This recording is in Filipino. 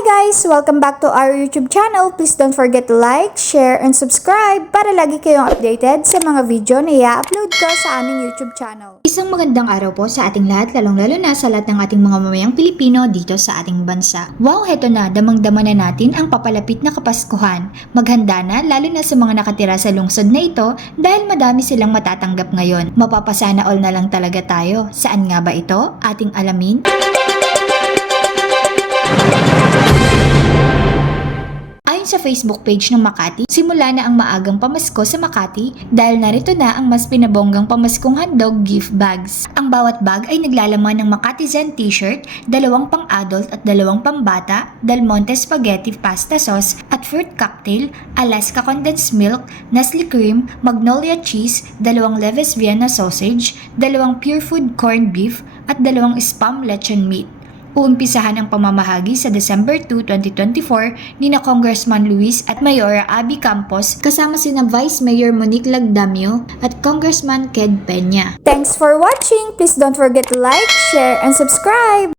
guys! Welcome back to our YouTube channel. Please don't forget to like, share, and subscribe para lagi kayong updated sa mga video na i-upload ko sa aming YouTube channel. Isang magandang araw po sa ating lahat, lalong-lalo na sa lahat ng ating mga mamayang Pilipino dito sa ating bansa. Wow, heto na, damang-dama na natin ang papalapit na Kapaskuhan. Maghanda na, lalo na sa mga nakatira sa lungsod na ito dahil madami silang matatanggap ngayon. Mapapasana all na lang talaga tayo. Saan nga ba ito? Ating alamin? Sa Facebook page ng Makati, simula na ang maagang pamasko sa Makati dahil narito na ang mas pinabonggang pamaskong handog gift bags. Ang bawat bag ay naglalaman ng Makati Zen t-shirt, dalawang pang-adult at dalawang pambata, Del Monte Spaghetti Pasta Sauce at fruit cocktail, Alaska Condensed Milk, Nestle Cream, Magnolia Cheese, dalawang Levis Vienna Sausage, dalawang Pure Food Corned Beef at dalawang Spam Lechon Meat. Uumpisahan ang pamamahagi sa December 2, 2024 ni na Congressman Luis at Mayora Abby Campos kasama sina Vice Mayor Monique Lagdamio at Congressman Ked Peña. Thanks for watching! Please don't forget to like, share, and subscribe!